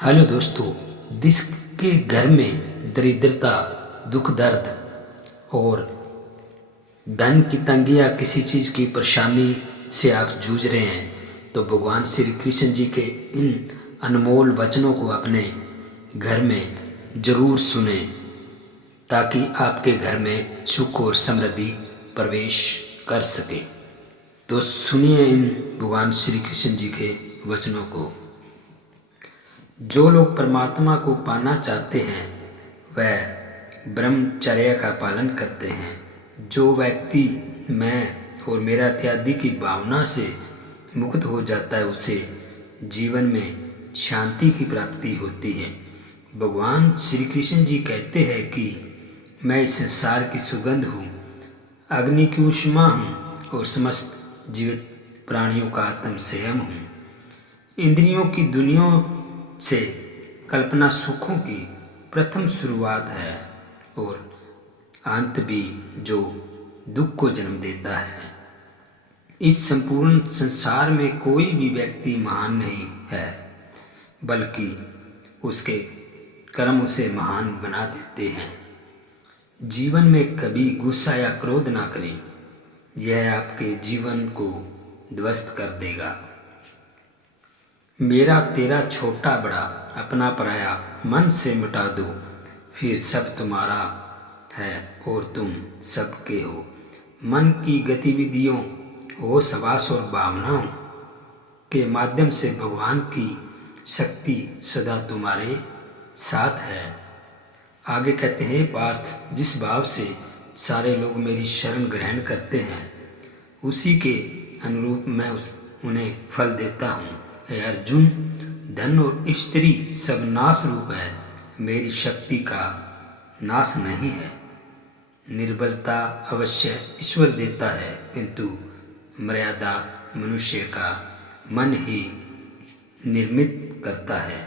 Hello दोस्तों, जिसके घर में दरिद्रता, दुख दर्द और धन की तंगी या किसी चीज़ की परेशानी से आप जूझ रहे हैं तो भगवान श्री कृष्ण जी के इन अनमोल वचनों को अपने घर में ज़रूर सुने ताकि आपके घर में सुख और समृद्धि प्रवेश कर सके। तो सुनिए इन भगवान श्री कृष्ण जी के वचनों को। जो लोग परमात्मा को पाना चाहते हैं वह ब्रह्मचर्य का पालन करते हैं। जो व्यक्ति मैं और मेरा इत्यादि की भावना से मुक्त हो जाता है उसे जीवन में शांति की प्राप्ति होती है। भगवान श्री कृष्ण जी कहते हैं कि मैं इस संसार की सुगंध हूँ, अग्नि की ऊष्मा हूँ और समस्त जीवित प्राणियों का आत्म संयम हूँ। इंद्रियों की दुनिया से कल्पना सुखों की प्रथम शुरुआत है और अंत भी जो दुख को जन्म देता है। इस संपूर्ण संसार में कोई भी व्यक्ति महान नहीं है, बल्कि उसके कर्म उसे महान बना देते हैं। जीवन में कभी गुस्सा या क्रोध ना करें, यह आपके जीवन को ध्वस्त कर देगा। मेरा तेरा छोटा बड़ा अपना पराया मन से मिटा दो, फिर सब तुम्हारा है और तुम सबके हो। मन की गतिविधियों, होश हवास और भावनाओं के माध्यम से भगवान की शक्ति सदा तुम्हारे साथ है। आगे कहते हैं, पार्थ, जिस भाव से सारे लोग मेरी शरण ग्रहण करते हैं उसी के अनुरूप मैं उन्हें फल देता हूँ। हे अर्जुन, धन और स्त्री सब नाश रूप है, मेरी शक्ति का नाश नहीं है। निर्बलता अवश्य ईश्वर देता है, किंतु मर्यादा मनुष्य का मन ही निर्मित करता है।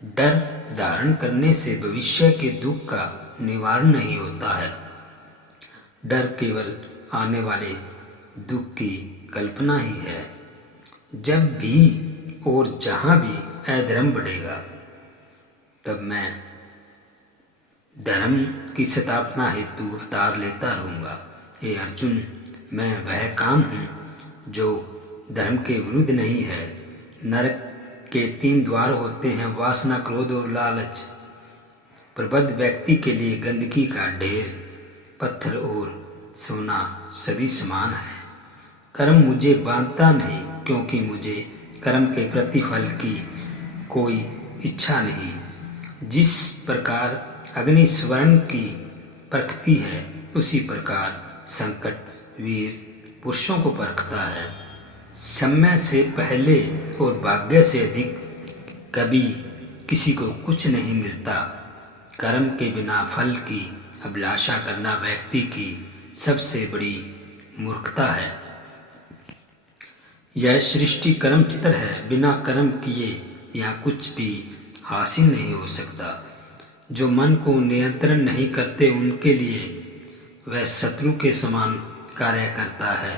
डर धारण करने से भविष्य के दुख का निवारण नहीं होता है। डर केवल आने वाले दुख की कल्पना ही है। जब भी और जहाँ भी अधर्म बढ़ेगा तब मैं धर्म की स्थापना हेतु अवतार लेता रहूँगा। हे अर्जुन, मैं वह काम हूँ जो धर्म के विरुद्ध नहीं है। नरक के 3 द्वार होते हैं, वासना, क्रोध और लालच। प्रबुद्ध व्यक्ति के लिए गंदगी का ढेर, पत्थर और सोना सभी समान है। कर्म मुझे बांधता नहीं, क्योंकि मुझे कर्म के प्रतिफल की कोई इच्छा नहीं। जिस प्रकार अग्नि स्वर्ण की परखती है उसी प्रकार संकट वीर पुरुषों को परखता है। समय से पहले और भाग्य से अधिक कभी किसी को कुछ नहीं मिलता। कर्म के बिना फल की अभिलाषा करना व्यक्ति की सबसे बड़ी मूर्खता है। यह सृष्टि कर्म चित्र है, बिना कर्म किए यहाँ कुछ भी हासिल नहीं हो सकता। जो मन को नियंत्रण नहीं करते उनके लिए वह शत्रु के समान कार्य करता है।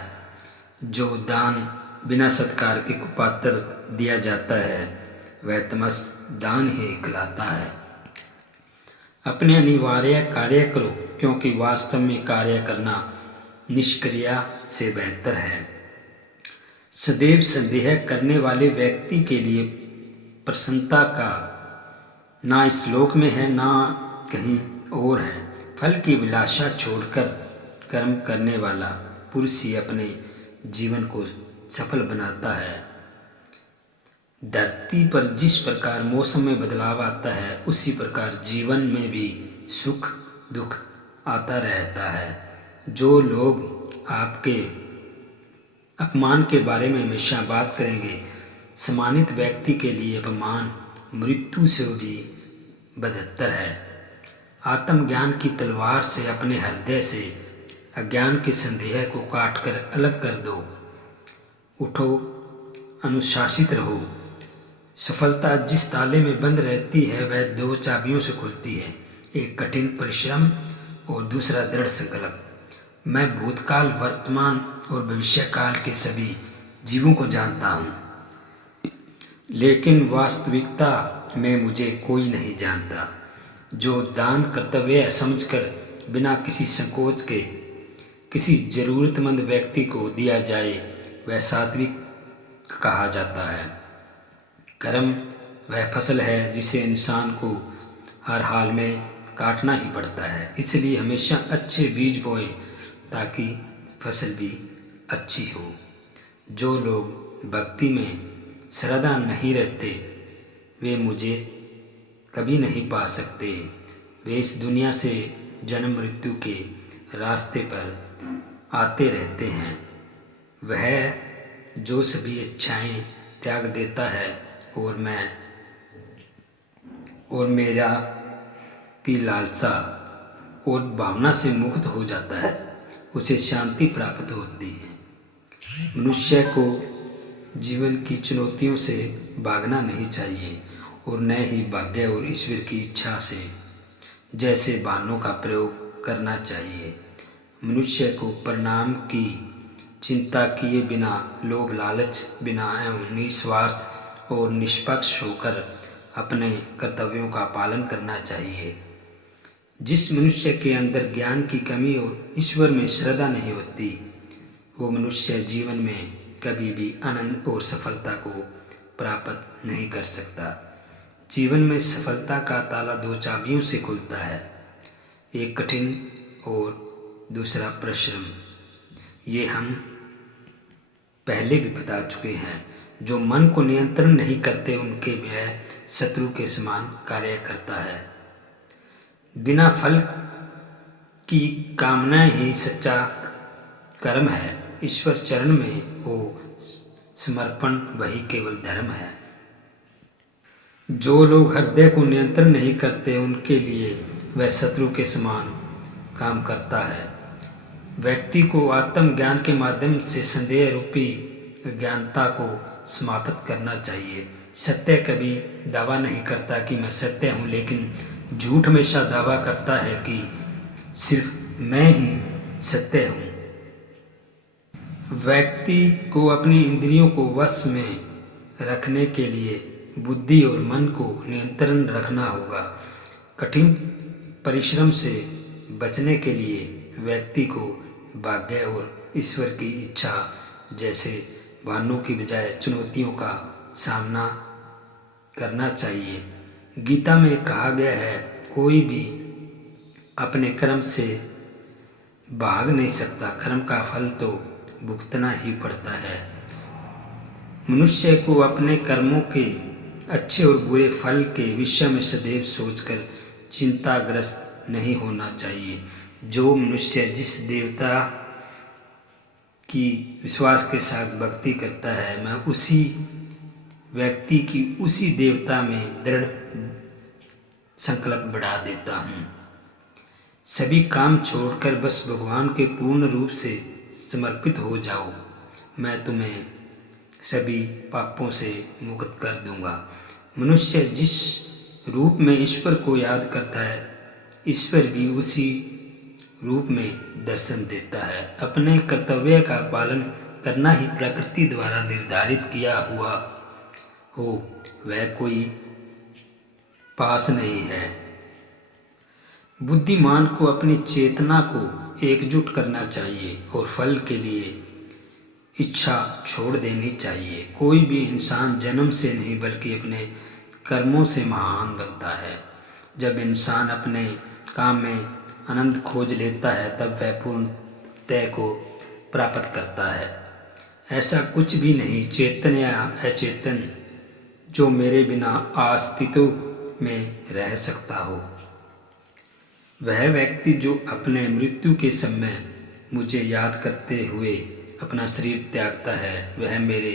जो दान बिना सत्कार के कुपात्र दिया जाता है वह तमस दान ही कहलाता है। अपने अनिवार्य कार्य करो, क्योंकि वास्तव में कार्य करना निष्क्रिया से बेहतर है। सदैव संदेह करने वाले व्यक्ति के लिए प्रसन्नता का ना इस लोक में है ना कहीं और है। फल की अभिलाषा छोड़कर कर्म करने वाला पुरुष ही अपने जीवन को सफल बनाता है। धरती पर जिस प्रकार मौसम में बदलाव आता है उसी प्रकार जीवन में भी सुख दुख आता रहता है। जो लोग आपके अपमान के बारे में हमेशा बात करेंगे, सम्मानित व्यक्ति के लिए अपमान मृत्यु से भी बदतर है। आत्मज्ञान की तलवार से अपने हृदय से अज्ञान के संदेह को काटकर अलग कर दो। उठो, अनुशासित रहो। सफलता जिस ताले में बंद रहती है वह 2 चाबियों से खुलती है, एक कठिन परिश्रम और दूसरा दृढ़ संकल्प। मैं भूतकाल, वर्तमान और भविष्यकाल के सभी जीवों को जानता हूँ, लेकिन वास्तविकता में मुझे कोई नहीं जानता। जो दान कर्तव्य समझकर बिना किसी संकोच के किसी जरूरतमंद व्यक्ति को दिया जाए वह सात्विक कहा जाता है। कर्म वह फसल है जिसे इंसान को हर हाल में काटना ही पड़ता है, इसलिए हमेशा अच्छे बीज बोएं ताकि फसल भी अच्छी हो। जो लोग भक्ति में श्रद्धा नहीं रहते वे मुझे कभी नहीं पा सकते। वे इस दुनिया से जन्म मृत्यु के रास्ते पर आते रहते हैं। वह जो सभी इच्छाएं त्याग देता है और मेरा की लालसा और भावना से मुक्त हो जाता है, उसे शांति प्राप्त होती है। मनुष्य को जीवन की चुनौतियों से भागना नहीं चाहिए और न ही भाग्य और ईश्वर की इच्छा से जैसे बाणों का प्रयोग करना चाहिए। मनुष्य को परिणाम की चिंता किए बिना, लोभ लालच बिना एवं निस्वार्थ और निष्पक्ष होकर अपने कर्तव्यों का पालन करना चाहिए। जिस मनुष्य के अंदर ज्ञान की कमी और ईश्वर में श्रद्धा नहीं होती, वो मनुष्य जीवन में कभी भी आनंद और सफलता को प्राप्त नहीं कर सकता। जीवन में सफलता का ताला दो चाबियों से खुलता है, एक कठिन और दूसरा परिश्रम। ये हम पहले भी बता चुके हैं। जो मन को नियंत्रण नहीं करते उनके वह शत्रु के समान कार्य करता है। बिना फल की कामना ही सच्चा कर्म है। ईश्वर चरण में हो समर्पण वही केवल धर्म है। जो लोग हृदय को नियंत्रण नहीं करते उनके लिए वह शत्रु के समान काम करता है। व्यक्ति को आत्मज्ञान के माध्यम से संदेह रूपी अज्ञानता को समाप्त करना चाहिए। सत्य कभी दावा नहीं करता कि मैं सत्य हूँ, लेकिन झूठ हमेशा दावा करता है कि सिर्फ मैं ही सत्य हूँ। व्यक्ति को अपनी इंद्रियों को वश में रखने के लिए बुद्धि और मन को नियंत्रण रखना होगा। कठिन परिश्रम से बचने के लिए व्यक्ति को भाग्य और ईश्वर की इच्छा जैसे बाणों की बजाय चुनौतियों का सामना करना चाहिए। गीता में कहा गया है, कोई भी अपने कर्म से भाग नहीं सकता, कर्म का फल तो भुगतना ही पड़ता है। मनुष्य को अपने कर्मों के अच्छे और बुरे फल के विषय में सदैव सोचकर चिंताग्रस्त नहीं होना चाहिए। जो मनुष्य जिस देवता की विश्वास के साथ भक्ति करता है, मैं उसी व्यक्ति की उसी देवता में दृढ़ संकल्प बढ़ा देता हूँ। सभी काम छोड़कर बस भगवान के पूर्ण रूप से समर्पित हो जाओ, मैं तुम्हें सभी पापों से मुक्त कर दूंगा। मनुष्य जिस रूप में ईश्वर को याद करता है, ईश्वर भी उसी रूप में दर्शन देता है। अपने कर्तव्य का पालन करना ही प्रकृति द्वारा निर्धारित किया हुआ हो, वह कोई पास नहीं है। बुद्धिमान को अपनी चेतना को एकजुट करना चाहिए और फल के लिए इच्छा छोड़ देनी चाहिए। कोई भी इंसान जन्म से नहीं बल्कि अपने कर्मों से महान बनता है। जब इंसान अपने काम में आनंद खोज लेता है तब वह पूर्णतः को प्राप्त करता है। ऐसा कुछ भी नहीं, चेतन या अचेतन, जो मेरे बिना अस्तित्व में रह सकता हो। वह व्यक्ति जो अपने मृत्यु के समय मुझे याद करते हुए अपना शरीर त्यागता है, वह मेरे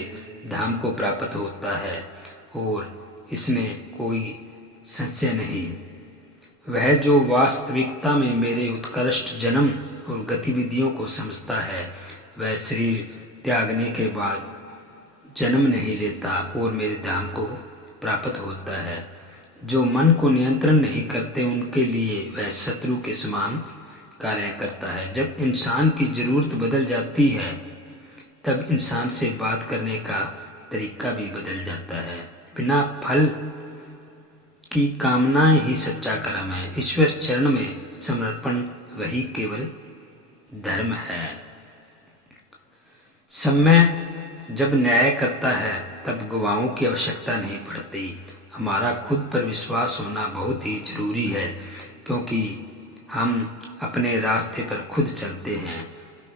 धाम को प्राप्त होता है और इसमें कोई संशय नहीं। वह जो वास्तविकता में मेरे उत्कृष्ट जन्म और गतिविधियों को समझता है, वह शरीर त्यागने के बाद जन्म नहीं लेता और मेरे धाम को प्राप्त होता है। जो मन को नियंत्रण नहीं करते उनके लिए वह शत्रु के समान कार्य करता है। जब इंसान की ज़रूरत बदल जाती है तब इंसान से बात करने का तरीका भी बदल जाता है। बिना फल की कामनाएं ही सच्चा कर्म है। ईश्वर चरण में समर्पण वही केवल धर्म है। समय जब न्याय करता है तब गवाहों की आवश्यकता नहीं पड़ती। हमारा खुद पर विश्वास होना बहुत ही जरूरी है, क्योंकि हम अपने रास्ते पर खुद चलते हैं।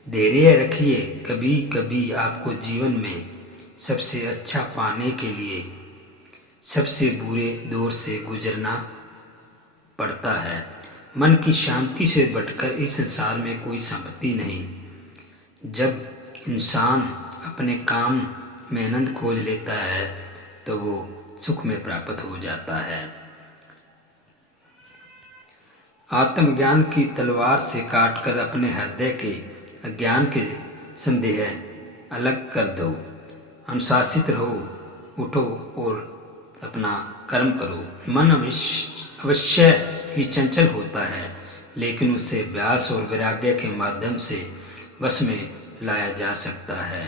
धैर्य रखिए, कभी कभी आपको जीवन में सबसे अच्छा पाने के लिए सबसे बुरे दौर से गुजरना पड़ता है। मन की शांति से बढ़कर इस संसार में कोई संपत्ति नहीं। जब इंसान अपने काम में आनंद खोज लेता है तो वो सुख में प्राप्त हो जाता है। आत्मज्ञान की तलवार से काटकर अपने हृदय के अज्ञान के संदेह अलग कर दो। अनुशासित रहो, उठो और अपना कर्म करो। मन अवश्य ही चंचल होता है, लेकिन उसे अभ्यास और वैराग्य के माध्यम से वश में लाया जा सकता है।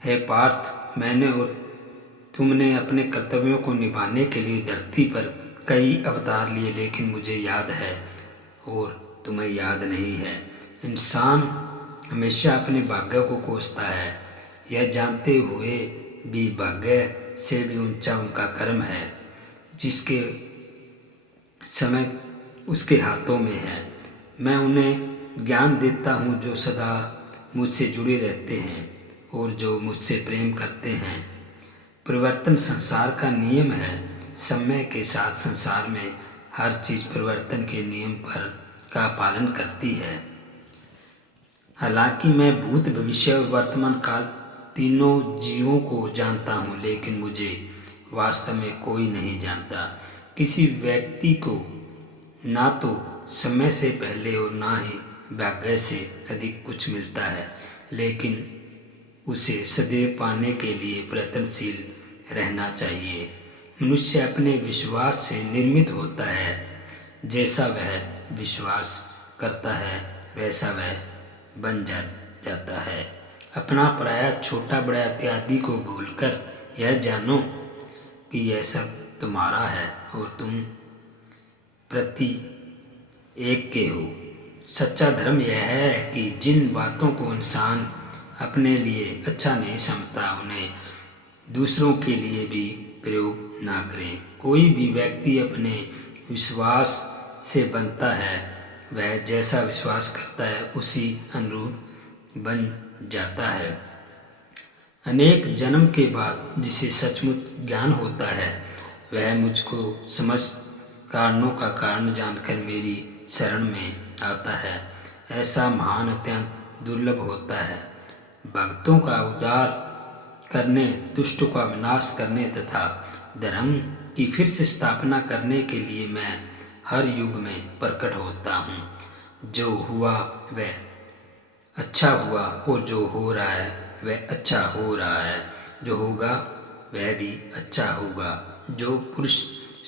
हे पार्थ, मैंने और तुमने अपने कर्तव्यों को निभाने के लिए धरती पर कई अवतार लिए, लेकिन मुझे याद है और तुम्हें याद नहीं है। इंसान हमेशा अपने भाग्य को कोसता है, यह जानते हुए भी भाग्य से भी ऊंचा उनका कर्म है, जिसके समय उसके हाथों में है। मैं उन्हें ज्ञान देता हूँ जो सदा मुझसे जुड़े रहते हैं और जो मुझसे प्रेम करते हैं। परिवर्तन संसार का नियम है। समय के साथ संसार में हर चीज़ परिवर्तन के नियम का पालन करती है। हालांकि मैं भूत, भविष्य और वर्तमान काल तीनों जीवों को जानता हूँ, लेकिन मुझे वास्तव में कोई नहीं जानता। किसी व्यक्ति को ना तो समय से पहले और ना ही भाग्य से अधिक कुछ मिलता है, लेकिन उसे सदैव पाने के लिए प्रयत्नशील रहना चाहिए। मनुष्य अपने विश्वास से निर्मित होता है। जैसा वह विश्वास करता है वैसा वह बन जाता है। अपना पराया, छोटा बड़ा इत्यादि को भूलकर यह जानो कि यह सब तुम्हारा है और तुम प्रति एक के हो। सच्चा धर्म यह है कि जिन बातों को इंसान अपने लिए अच्छा नहीं समझता उन्हें दूसरों के लिए भी प्रयोग ना करें। कोई भी व्यक्ति अपने विश्वास से बनता है, वह जैसा विश्वास करता है उसी अनुरूप बन जाता है। अनेक जन्म के बाद जिसे सचमुच ज्ञान होता है वह मुझको समस्त कारणों का कारण जानकर मेरी शरण में आता है। ऐसा महान अत्यंत दुर्लभ होता है। भक्तों का उद्धार करने, दुष्टों का विनाश करने तथा धर्म की फिर से स्थापना करने के लिए मैं हर युग में प्रकट होता हूँ। जो हुआ वह अच्छा हुआ और जो हो रहा है वह अच्छा हो रहा है। जो होगा वह भी अच्छा होगा। जो पुरुष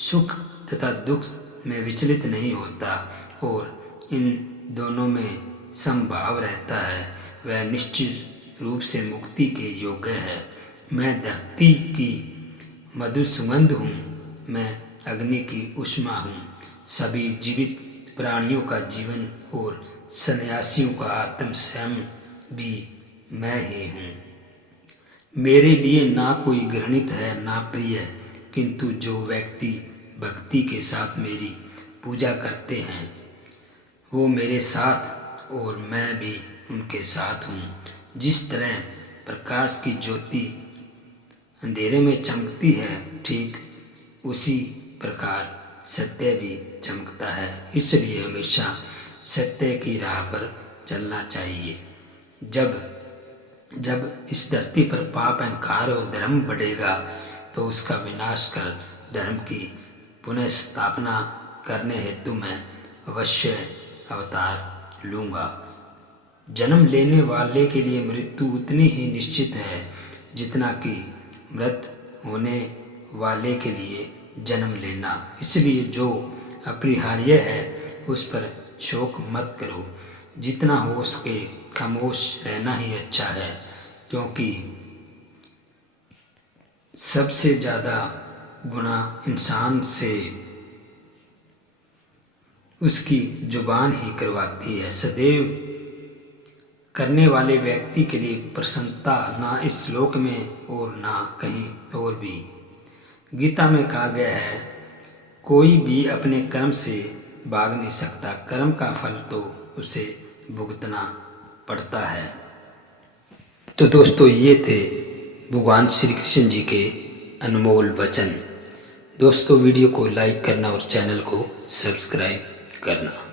सुख तथा दुख में विचलित नहीं होता और इन दोनों में समभाव रहता है, वह निश्चित रूप से मुक्ति के योग्य है। मैं धरती की मधुर सुगंध हूँ, मैं अग्नि की ऊष्मा हूँ। सभी जीवित प्राणियों का जीवन और सन्यासियों का आत्म स्वयं भी मैं ही हूँ। मेरे लिए ना कोई घृणित है ना प्रिय, किंतु जो व्यक्ति भक्ति के साथ मेरी पूजा करते हैं वो मेरे साथ और मैं भी उनके साथ हूँ। जिस तरह प्रकाश की ज्योति अंधेरे में चमकती है, ठीक उसी प्रकार सत्य भी चमकता है। इसलिए हमेशा सत्य की राह पर चलना चाहिए। जब इस धरती पर पाप, अहंकार और धर्म बढ़ेगा तो उसका विनाश कर धर्म की पुनः स्थापना करने हेतु मैं अवश्य अवतार लूँगा। जन्म लेने वाले के लिए मृत्यु उतनी ही निश्चित है जितना कि मृत होने वाले के लिए जन्म लेना। इसलिए जो अपरिहार्य है उस पर शोक मत करो। जितना हो सके खामोश रहना ही अच्छा है, क्योंकि सबसे ज़्यादा गुना इंसान से उसकी जुबान ही करवाती है। सदैव करने वाले व्यक्ति के लिए प्रसन्नता ना इस लोक में और ना कहीं और भी। गीता में कहा गया है, कोई भी अपने कर्म से भाग नहीं सकता, कर्म का फल तो उसे भुगतना पड़ता है। तो दोस्तों, ये थे भगवान श्री कृष्ण जी के अनमोल वचन। दोस्तों, वीडियो को लाइक करना और चैनल को सब्सक्राइब करना।